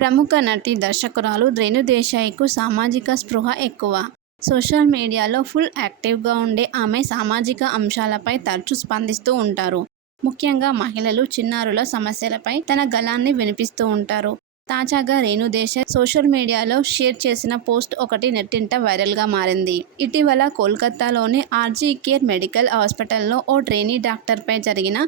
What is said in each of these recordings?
ప్రముఖ నటి, దర్శకురాలు రేణు దేశాయ్కు సామాజిక స్పృహ ఎక్కువ. సోషల్ మీడియాలో ఫుల్ యాక్టివ్గా ఉండే ఆమె సామాజిక అంశాలపై తరచూ స్పందిస్తూ ఉంటారు. ముఖ్యంగా మహిళలు, చిన్నారుల సమస్యలపై తన గళాన్ని వినిపిస్తూ ఉంటారు. తాజాగా రేణు దేశాయ్ సోషల్ మీడియాలో షేర్ చేసిన పోస్ట్ ఒకటి నెట్టింట వైరల్గా మారింది. ఇటీవల కోల్కతాలోని ఆర్జీ కేర్ మెడికల్ హాస్పిటల్లో ఓ ట్రైనీ డాక్టర్పై జరిగిన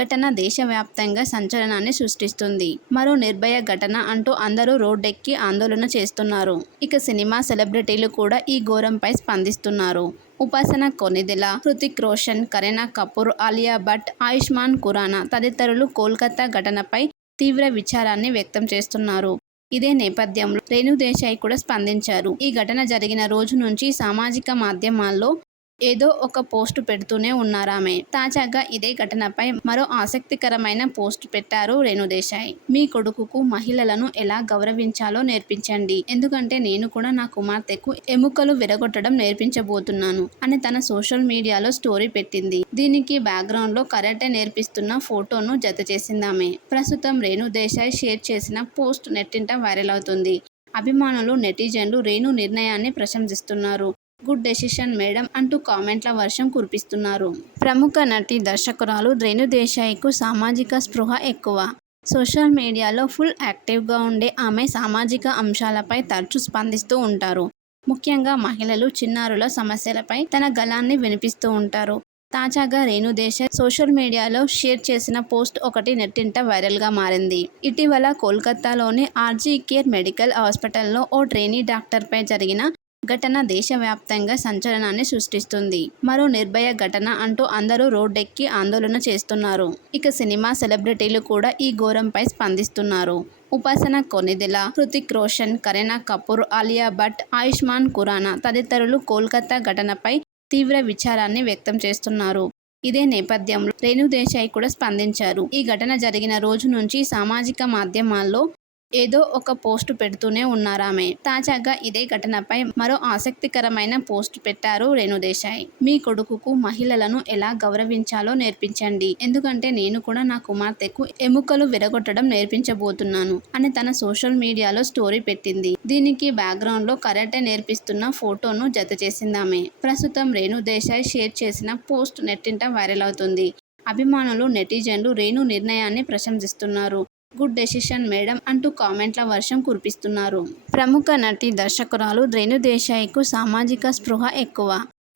ఘటన దేశవ్యాప్తంగా సంచలనాన్ని సృష్టిస్తుంది. మరో నిర్భయ ఘటన అంటూ అందరూ రోడ్డెక్కి ఆందోళన చేస్తున్నారు. ఇక సినిమా సెలబ్రిటీలు కూడా ఈ ఘోరంపై స్పందిస్తున్నారు. ఉపాసన కొణిదెల, హృతిక్ రోషన్, కరీనా కపూర్, ఆలియా భట్, ఆయుష్మాన్ ఖురానా తదితరులు కోల్కతా ఘటనపై తీవ్ర విచారాన్ని వ్యక్తం చేస్తున్నారు. ఇదే నేపథ్యంలో రేణు దేశాయ్ కూడా స్పందించారు. ఈ ఘటన జరిగిన రోజు నుంచి సామాజిక మాధ్యమాల్లో ఏదో ఒక పోస్టు పెడుతూనే ఉన్నారామె. తాజాగా ఇదే ఘటనపై మరో ఆసక్తికరమైన పోస్టు పెట్టారు రేణు దేశాయ్. మీ కొడుకుకు మహిళలను ఎలా గౌరవించాలో నేర్పించండి, ఎందుకంటే నేను కూడా నా కుమార్తెకు ఎముకలు విరగొట్టడం నేర్పించబోతున్నాను అని తన సోషల్ మీడియాలో స్టోరీ పెట్టింది. దీనికి బ్యాక్గ్రౌండ్ లో కరాటే నేర్పిస్తున్న ఫోటోను జత చేసిందామె. ప్రస్తుతం రేణు దేశాయ్ షేర్ చేసిన పోస్ట్ నెట్టింట వైరల్ అవుతుంది. అభిమానులు, నెటిజన్లు రేణు నిర్ణయాన్ని ప్రశంసిస్తున్నారు. గుడ్ డెసిషన్ మేడం అంటూ కామెంట్ల వర్షం కురిపిస్తున్నారు. ప్రముఖ నటి, దర్శకురాలు రేణు దేశాయ్కు సామాజిక స్పృహ ఎక్కువ. సోషల్ మీడియాలో ఫుల్ యాక్టివ్గా ఉండే ఆమె సామాజిక అంశాలపై తరచూ స్పందిస్తూ ఉంటారు. ముఖ్యంగా మహిళలు, చిన్నారుల సమస్యలపై తన గళాన్ని వినిపిస్తూ ఉంటారు. తాజాగా రేణు దేశాయ్ సోషల్ మీడియాలో షేర్ చేసిన పోస్ట్ ఒకటి నెట్టింట వైరల్గా మారింది. ఇటీవల కోల్కతాలోని ఆర్జీ కేర్ మెడికల్ హాస్పిటల్లో ఓ ట్రైనీ డాక్టర్పై జరిగిన ఘటన దేశవ్యాప్తంగా సంచలనాన్ని సృష్టిస్తుంది. మరో నిర్భయ ఘటన అంటూ అందరూ రోడ్డెక్కి ఆందోళన చేస్తున్నారు. ఇక సినిమా సెలబ్రిటీలు కూడా ఈ ఘోరంపై స్పందిస్తున్నారు. ఉపాసన కొణిదెల, హృతిక్ రోషన్, కరీనా కపూర్, ఆలియా భట్, ఆయుష్మాన్ ఖురానా తదితరులు కోల్కతా ఘటనపై తీవ్ర విచారాన్ని వ్యక్తం చేస్తున్నారు. ఇదే నేపథ్యంలో రేణు దేశాయ్ కూడా స్పందించారు. ఈ ఘటన జరిగిన రోజు నుంచి సామాజిక మాధ్యమాల్లో ఏదో ఒక పోస్టు పెడుతూనే ఉన్నారామె. తాజాగా ఇదే ఘటనపై మరో ఆసక్తికరమైన పోస్టు పెట్టారు రేణు దేశాయ్. మీ కొడుకుకు మహిళలను ఎలా గౌరవించాలో నేర్పించండి, ఎందుకంటే నేను కూడా నా కుమార్తెకు ఎముకలు విరగొట్టడం నేర్పించబోతున్నాను అని తన సోషల్ మీడియాలో స్టోరీ పెట్టింది. దీనికి బ్యాక్గ్రౌండ్ లో కరాటే నేర్పిస్తున్న ఫోటోను జత చేసిందామె. ప్రస్తుతం రేణు దేశాయ్ షేర్ చేసిన పోస్ట్ నెట్టింట వైరల్ అవుతుంది. అభిమానులు, నెటిజన్లు రేణు నిర్ణయాన్ని ప్రశంసిస్తున్నారు. గుడ్ డెసిషన్ మేడం అంటూ కామెంట్ల వర్షం కురిపిస్తున్నారు. ప్రముఖ నటి, దర్శకురాలు రేణు దేశాయ్కు సామాజిక స్పృహ ఎక్కువ.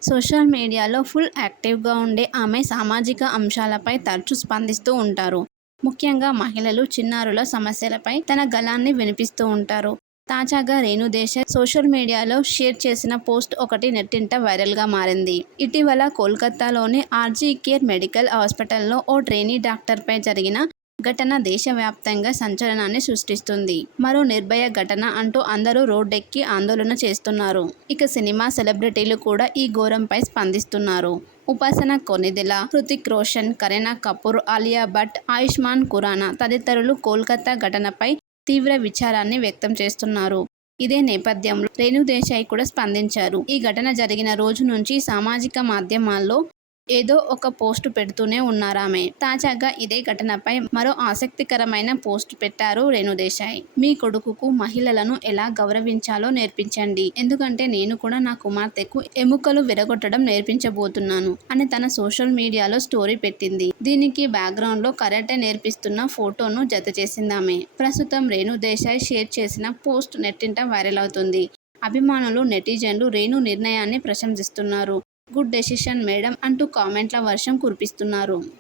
సోషల్ మీడియాలో ఫుల్ యాక్టివ్గా ఉండే ఆమె సామాజిక అంశాలపై తరచూ స్పందిస్తూ ఉంటారు. ముఖ్యంగా మహిళలు, చిన్నారుల సమస్యలపై తన గళాన్ని వినిపిస్తూ ఉంటారు. తాజాగా రేణు దేశాయ్ సోషల్ మీడియాలో షేర్ చేసిన పోస్ట్ ఒకటి నెట్టింట వైరల్గా మారింది. ఇటీవల కోల్కతాలోని ఆర్జీ కేర్ మెడికల్ హాస్పిటల్లో ఓ ట్రైనీ డాక్టర్పై జరిగిన ఘటన దేశవ్యాప్తంగా సంచలనాన్ని సృష్టిస్తుంది. మరో నిర్భయ ఘటన అంటూ అందరూ రోడ్డెక్కి ఆందోళన చేస్తున్నారు. ఇక సినిమా సెలబ్రిటీలు కూడా ఈ ఘోరంపై స్పందిస్తున్నారు. ఉపాసన కొణిదెల, హృతిక్ రోషన్, కరీనా కపూర్, ఆలియా భట్, ఆయుష్మాన్ ఖురానా తదితరులు కోల్కతా ఘటనపై తీవ్ర విచారాన్ని వ్యక్తం చేస్తున్నారు. ఇదే నేపథ్యంలో రేణు దేశాయ్ కూడా స్పందించారు. ఈ ఘటన జరిగిన రోజు నుంచి సామాజిక మాధ్యమాల్లో ఏదో ఒక పోస్టు పెడుతూనే ఉన్నారామె. తాజాగా ఇదే ఘటనపై మరో ఆసక్తికరమైన పోస్టు పెట్టారు రేణు దేశాయ్. మీ కొడుకుకు మహిళలను ఎలా గౌరవించాలో నేర్పించండి, ఎందుకంటే నేను కూడా నా కుమార్తెకు ఎముకలు విరగొట్టడం నేర్పించబోతున్నాను అని తన సోషల్ మీడియాలో స్టోరీ పెట్టింది. దీనికి బ్యాక్గ్రౌండ్ లో కరాటే నేర్పిస్తున్న ఫోటోను జత చేసిందామె. ప్రస్తుతం రేణు దేశాయ్ షేర్ చేసిన పోస్ట్ నెట్టింట వైరల్ అవుతుంది. అభిమానులు, నెటిజన్లు రేణు నిర్ణయాన్ని ప్రశంసిస్తున్నారు. గుడ్ డెసిషన్ మేడం అంటూ కామెంట్ల వర్షం కురిపిస్తున్నారు.